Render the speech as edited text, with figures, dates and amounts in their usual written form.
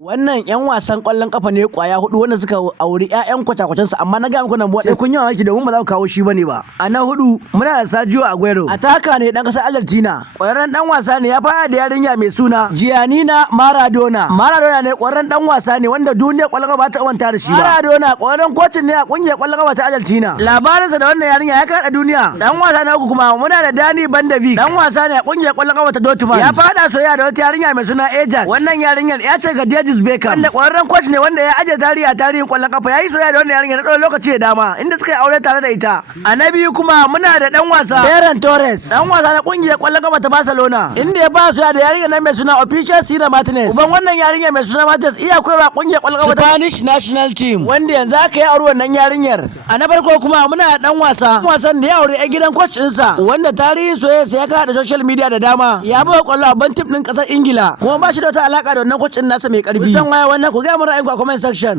Wannan 'yan wasan ƙwallon ƙafa ne ƙwaya hudu wanda suka auri 'ya'yan kwace-kwacensu, amma na ga muku nan sai kun yi mamaki domin ba za ku kawo shi bane ba. A na hudu muna da Sergio Aguero. Ataka ne dan ƙasar Argentina. Ƙwararren dan wasa ne ya fara da yarinya mai suna Gianina Maradona. Maradona ne ƙwararren dan wasa ne wanda duniyar ƙwallon ƙafa ba ta manta da shi ba. Maradona ƙwararren kocin ne a ƙungiyar ƙwallon ƙafa ta Argentina. Labarinsa da wannan yarinya ya kaɗa duniya. Dan wasa na uku kuma muna da Dani Van de Beek. Dan wasa ne a ƙungiyar ƙwallon ƙafa ta Dortmund. Ya fada soyayya da wata yarinya mai suna Ajax. Wannan yarinyar ya ce ga Beckham, wanda ƙwararren coach ne wanda ya aje tarihi a tarihin ƙwallon kafa, yayi soyayya da wannan yarinya na tsawon lokaci da dama inda suka yi aure tare da ita. A na biyu kuma muna da dan wasa Ferran Torres, dan wasa na ƙungiyar ƙwallon kafa ta Barcelona, inda ya fara soyayya da yarinya nan mai suna Oficial Cira Martinez. Uban wannan yarinya mai suna Martinez iya koyarwa ƙungiyar ƙwallon kafa ta Spanish National Team, wanda yanzu aka yi aure wannan yarinyar. A na farko kuma muna da dan wasan da ya aure a gidan coach ɗinsa, wanda tarihin soyayya ya kada social media da dama. Ya buga ƙwallo a ban tip ɗin ƙasar Ingila, kuma ba shi da wata alaka da wannan coach ɗin nasa mai ƙarfi. Wannan ku ga mun ra'ayinku a comment section.